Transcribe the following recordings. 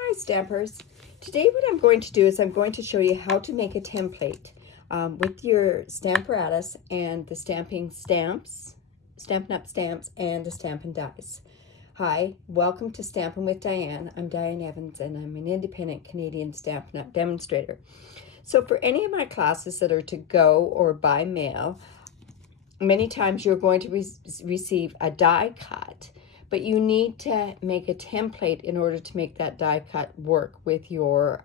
Hi Stampers. Today what I'm going to do is I'm going to show you how to make a template with your Stamparatus and the Stampin' Up stamps, and the Stampin' dies. Hi, welcome to Stampin' with Diane. I'm Diane Evans and I'm an independent Canadian Stampin' Up demonstrator. So for any of my classes that are to go or by mail, many times you're going to receive a die cut, but you need to make a template in order to make that die cut work with your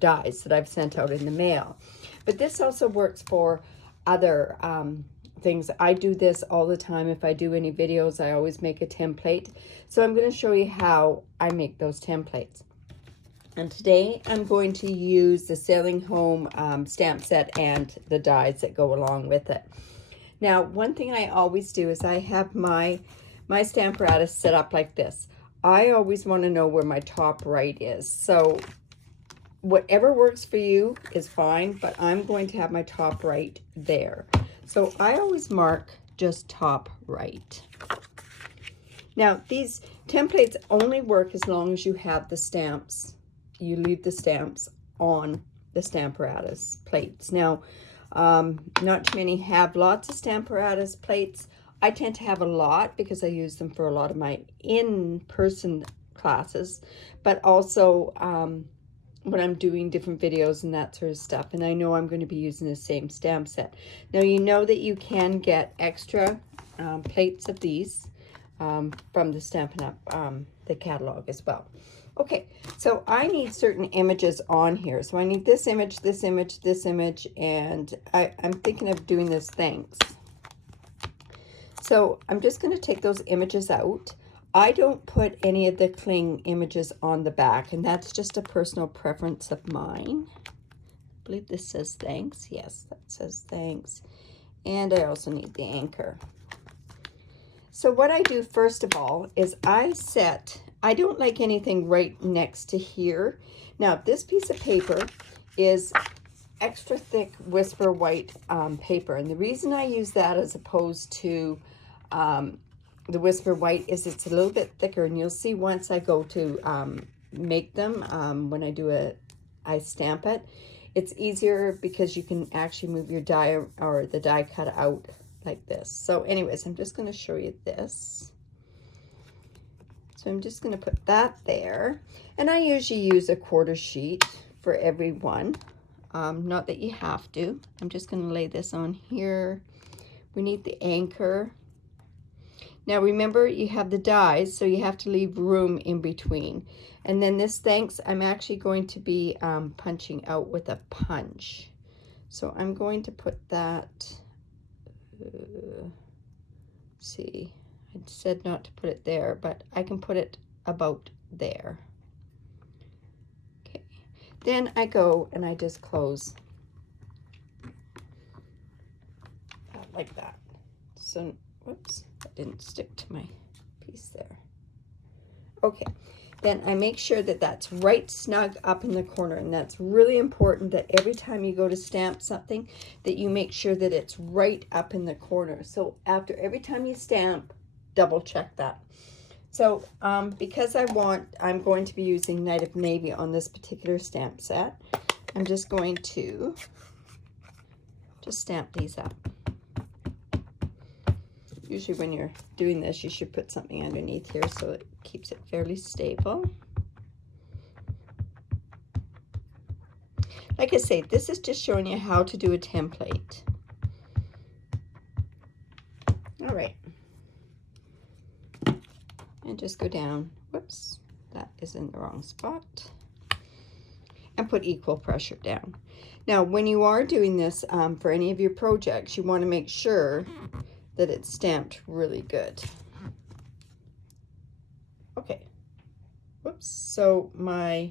dies that I've sent out in the mail. But this also works for other things. I do this all the time. If I do any videos, I always make a template. So I'm going to show you how I make those templates. And today I'm going to use the Sailing Home stamp set and the dies that go along with it. Now, one thing I always do is I have my Stamparatus set up like this. I always want to know where my top right is. So whatever works for you is fine, but I'm going to have my top right there. So I always mark just top right. Now, these templates only work as long as you have the stamps. You leave the stamps on the Stamparatus plates. Now, not too many have lots of Stamparatus plates. I tend to have a lot because I use them for a lot of my in-person classes, but also when I'm doing different videos and that sort of stuff, and I know I'm going to be using the same stamp set. Now, you know that you can get extra plates of these from the Stampin' Up, the catalog as well. Okay, so I need certain images on here. So I need this image, this image, this image, and I'm thinking of doing this thanks. So I'm just going to take those images out. I don't put any of the cling images on the back, and that's just a personal preference of mine. I believe this says thanks. Yes, that says thanks. And I also need the anchor. So what I do first of all is I don't like anything right next to here. Now, this piece of paper is extra thick Whisper White paper. And the reason I use that as opposed to the Whisper White is it's a little bit thicker. And you'll see once I go to make them, when I stamp it, it's easier because you can actually move your die or the die cut out like this. So anyways, I'm just going to show you this. So I'm just going to put that there. And I usually use a quarter sheet for every one. Not that you have to. I'm just going to lay this on here. We need the anchor. Now remember, you have the dies, so you have to leave room in between. And then this thanks, I'm actually going to be punching out with a punch. So I'm going to put that, see, I said not to put it there, but I can put it about there. Okay, then I go and I just close like that. So, whoops, that didn't stick to my piece there. Okay, then I make sure that that's right snug up in the corner, and that's really important that every time you go to stamp something that you make sure that it's right up in the corner. So after every time you stamp, double check that. So because I'm going to be using Night of Navy on this particular stamp set, I'm just going to just stamp these up. Usually when you're doing this, you should put something underneath here so it keeps it fairly stable. Like I say, this is just showing you how to do a template. All right. And just go down. Whoops, that is in the wrong spot. And put equal pressure down. Now, when you are doing this for any of your projects, you want to make sure that it's stamped really good. Okay. Whoops. So my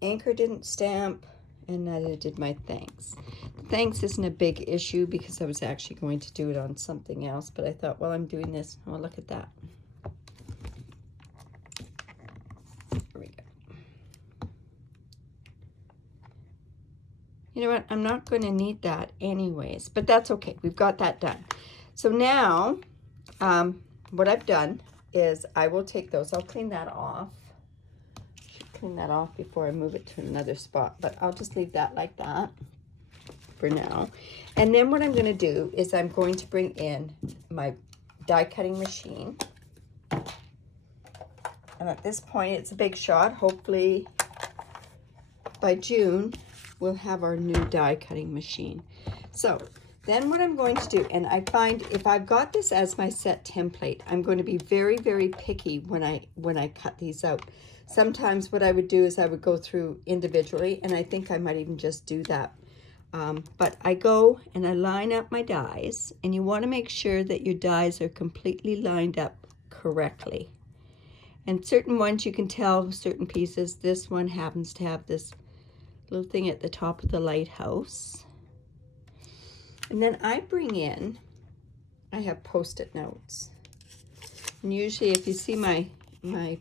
anchor didn't stamp, and neither did my thanks. The thanks isn't a big issue because I was actually going to do it on something else, but I thought, well, I'm doing this. Oh, look at that. There we go. You know what? I'm not going to need that anyways, but that's okay. We've got that done. So now what I've done, is I will take those. I'll clean that off. Should clean that off before I move it to another spot, but I'll just leave that like that for now. And then what I'm going to do is I'm going to bring in my die cutting machine. And at this point, it's a big shot. Hopefully by June, we'll have our new die cutting machine. So then what I'm going to do, and I find if I've got this as my set template, I'm going to be very, very picky when I cut these out. Sometimes what I would do is I would go through individually, and I think I might even just do that. But I go and I line up my dies, and you want to make sure that your dies are completely lined up correctly. And certain ones you can tell, certain pieces. This one happens to have this little thing at the top of the lighthouse. And then I bring in, I have Post-it notes. And usually if you see my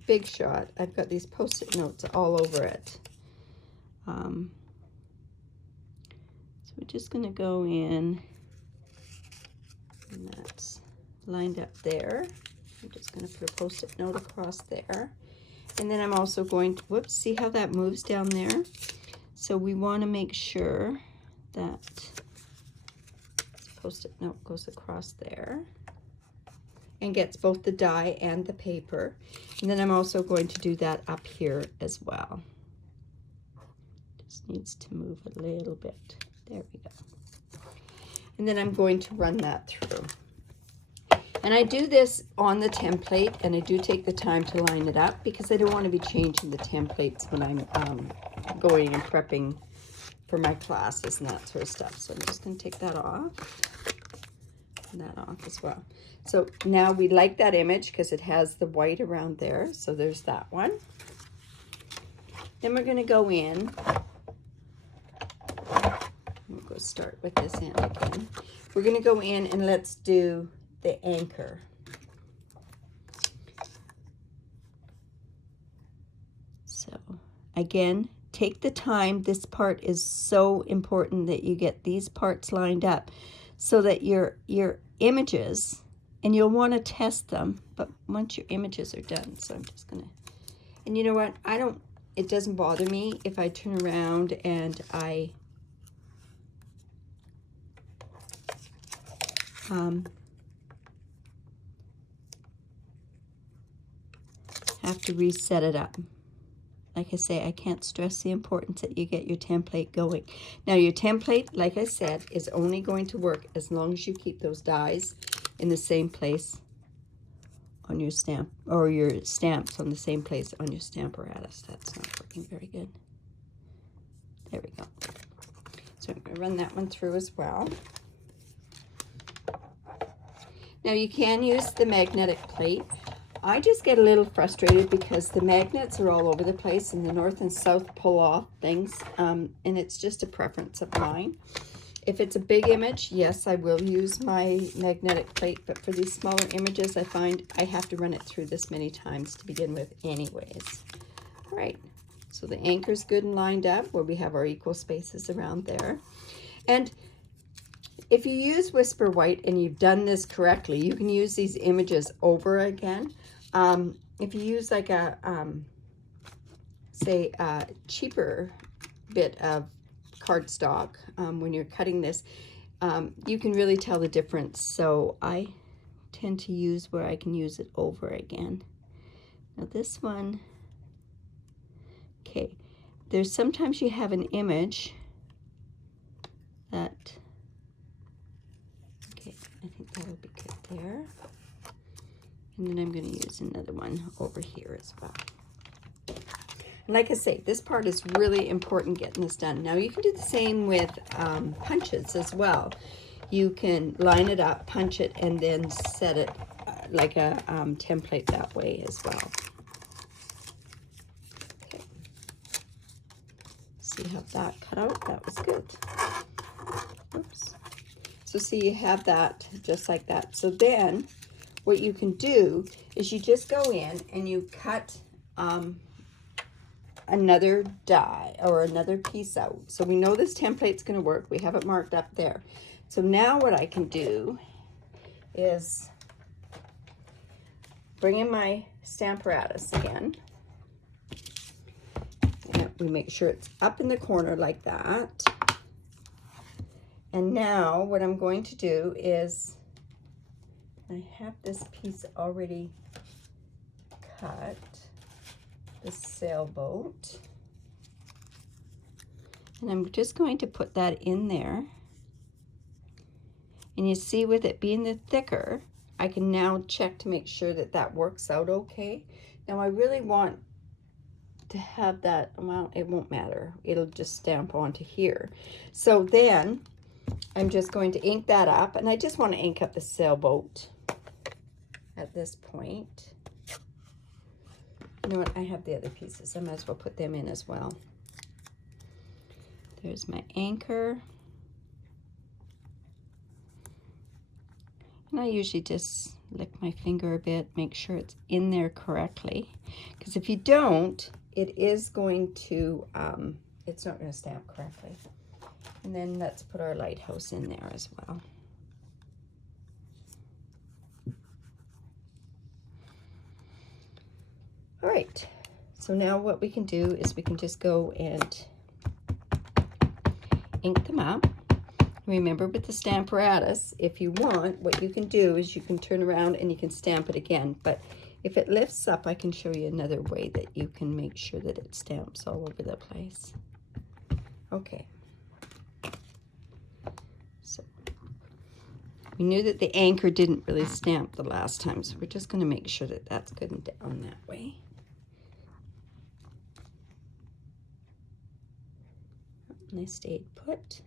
big shot, I've got these Post-it notes all over it. So we're just going to go in, and that's lined up there. I'm just going to put a Post-it note across there. And then I'm also going to, whoops, see how that moves down there? So we want to make sure that Post-it note goes across there and gets both the die and the paper. And then I'm also going to do that up here as well. Just needs to move a little bit. There we go. And then I'm going to run that through. And I do this on the template, and I do take the time to line it up because I don't want to be changing the templates when I'm going and prepping for my classes and that sort of stuff. So I'm just going to take that off, and that off as well. So now we like that image because it has the white around there. So there's that one. Then we're going to go in. We'll go start with this end again. We're going to go in and let's do the anchor. So again, take the time. This part is so important that you get these parts lined up so that your images, and you'll want to test them, but once your images are done, so I'm just gonna, and you know what, it doesn't bother me if I turn around and I have to reset it up. Like I say, I can't stress the importance that you get your template going. Now your template, like I said, is only going to work as long as you keep those dies in the same place on your stamp, or your stamps on the same place on your Stamparatus. That's not working very good. There we go. So I'm going to run that one through as well. Now you can use the magnetic plate. I just get a little frustrated because the magnets are all over the place and the north and south pull off things, and it's just a preference of mine. If it's a big image, yes, I will use my magnetic plate, but for these smaller images, I find I have to run it through this many times to begin with anyways. All right, so the anchor's good and lined up where we have our equal spaces around there. And if you use Whisper White and you've done this correctly, you can use these images over again. If you use like a, say, a cheaper bit of cardstock when you're cutting this, you can really tell the difference. So I tend to use where I can use it over again. Now this one, okay, there's sometimes you have an image that, okay, I think that would be good there. And then I'm going to use another one over here as well. And like I say, this part is really important getting this done. Now you can do the same with punches as well. You can line it up, punch it, and then set it like a template that way as well. Okay. See how that cut out? That was good. Oops. So see, you have that just like that. So then what you can do is you just go in and you cut another die or another piece out. So we know this template's going to work. We have it marked up there. So now what I can do is bring in my Stamparatus again. And we make sure it's up in the corner like that. And now what I'm going to do is, I have this piece already cut, the sailboat. And I'm just going to put that in there. And you see, with it being the thicker, I can now check to make sure that that works out okay. Now I really want to have that, well, it won't matter. It'll just stamp onto here. So then I'm just going to ink that up, and I just want to ink up the sailboat at this point. You know what, I have the other pieces. I might as well put them in as well. There's my anchor. And I usually just lick my finger a bit, make sure it's in there correctly. Because if you don't, it is going to, it's not going to stamp correctly. And then let's put our lighthouse in there as well. All right, so now what we can do is we can just go and ink them up. Remember, with the Stamparatus, if you want, what you can do is you can turn around and you can stamp it again. But if it lifts up, I can show you another way that you can make sure that it stamps all over the place. Okay. So we knew that the anchor didn't really stamp the last time, so we're just going to make sure that that's good and down that way. And I stayed put.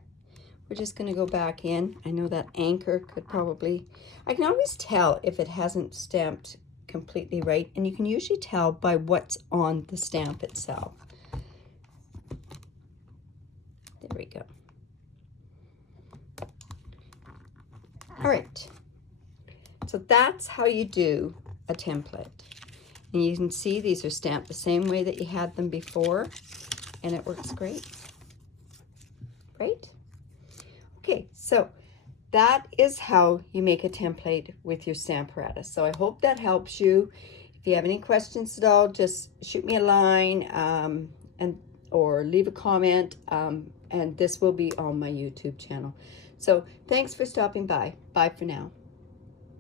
We're just going to go back in. I know that anchor could probably, I can always tell if it hasn't stamped completely right, and you can usually tell by what's on the stamp itself. There we go. All right, so that's how you do a template. And you can see these are stamped the same way that you had them before, and it works great. Right? Okay, so that is how you make a template with your Stamparatus. So I hope that helps you. If you have any questions at all, just shoot me a line or leave a comment, and this will be on my YouTube channel. So thanks for stopping by. Bye for now.